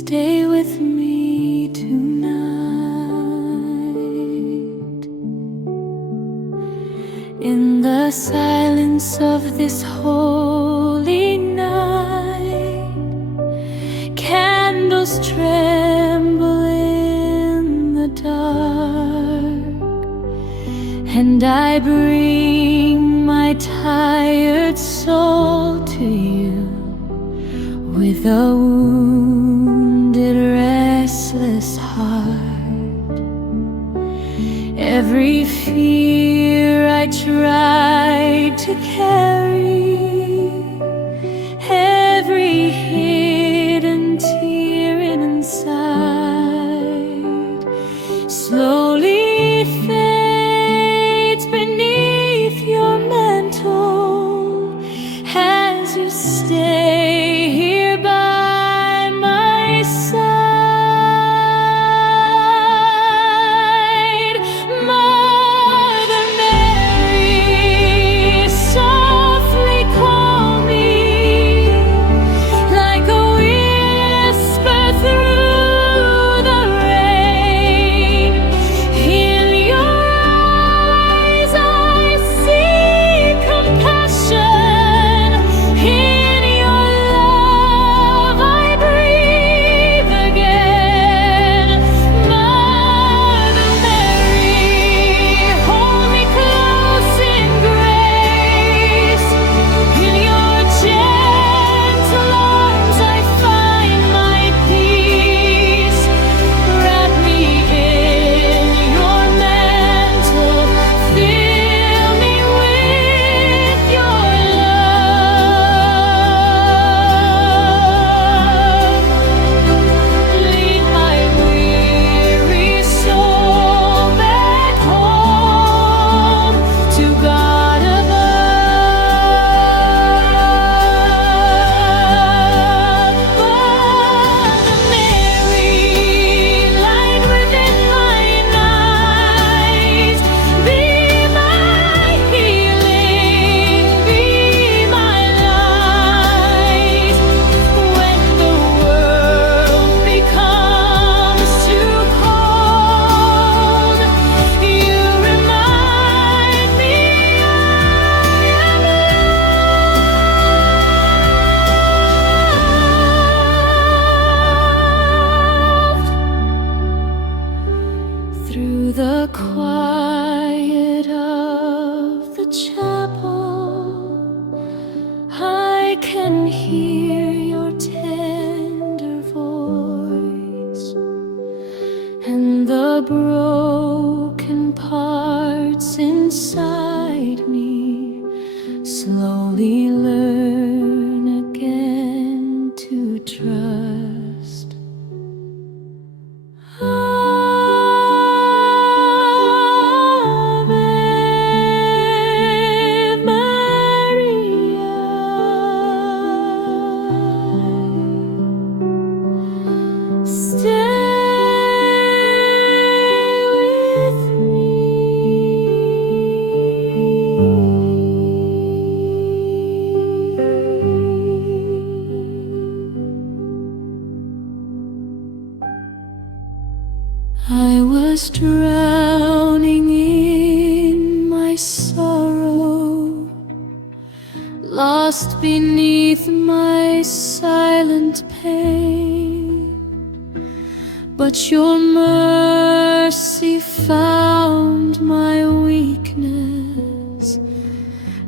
stay with me tonight. In the silence of this holy night, candles tremble in the dark, and I bring my tired soul to you with a wounded, restless heart. Every fear I tried to carry, every hidden tear inside, slowly fades beneath your mantle as you stay here by my side. Mother Mary, softly call me, like a whisper through the rain. In your eyes I see compassion, in your love I breathe again. Mother Mary, hold me close in grace. In your gentle arms I find my peace. Wrap me in your mantle, fill me with your love. Lead my weary soul back home to God above. Mother Mary, light within my night, be my healing, be my light. When the world becomes too cold, you remind me I am loved. Through the quiet of the chapel, I can hear your tender voice, and the broken parts inside me slowly learn again to trust. Ave Maria, stay with me. I was drowning in my sorrow, lost beneath my silent pain, but your mercy found my weakness,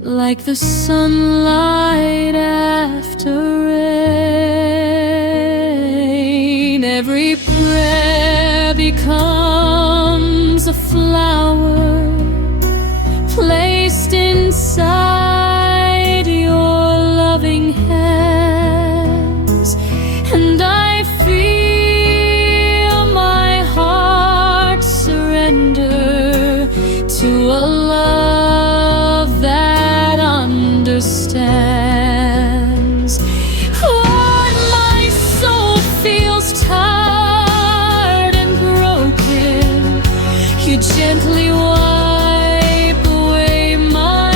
like the sunlight after rain. Every prayer becomes a flower placed inside your loving hands, and I feel my heart surrender to a love that understands. Lord, my soul feels tired and broken. You gently wipe away my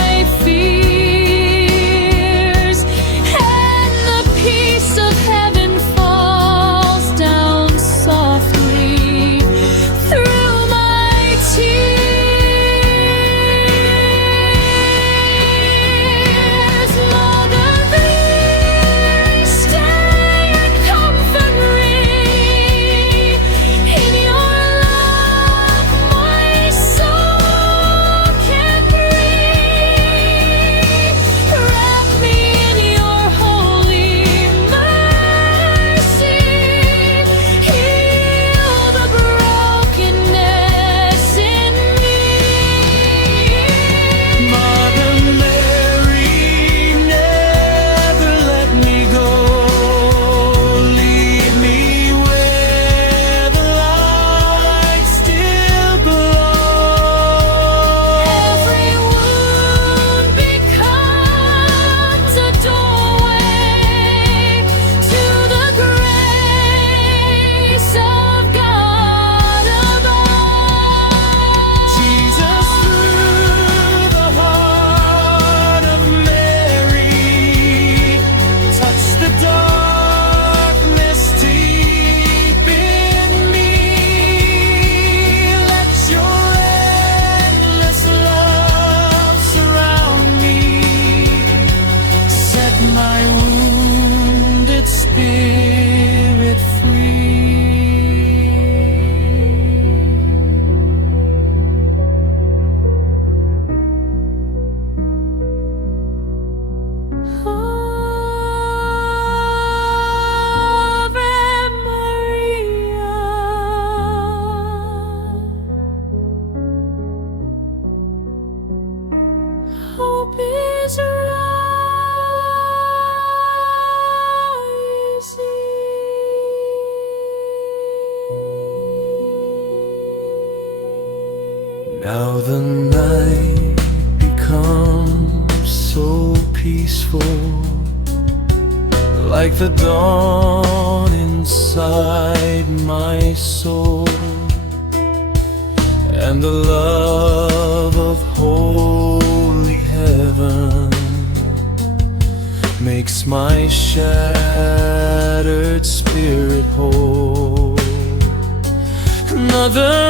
Now the night becomes so peaceful, like the dawn inside my soul, and the love of holy heaven makes my shattered spirit whole. Another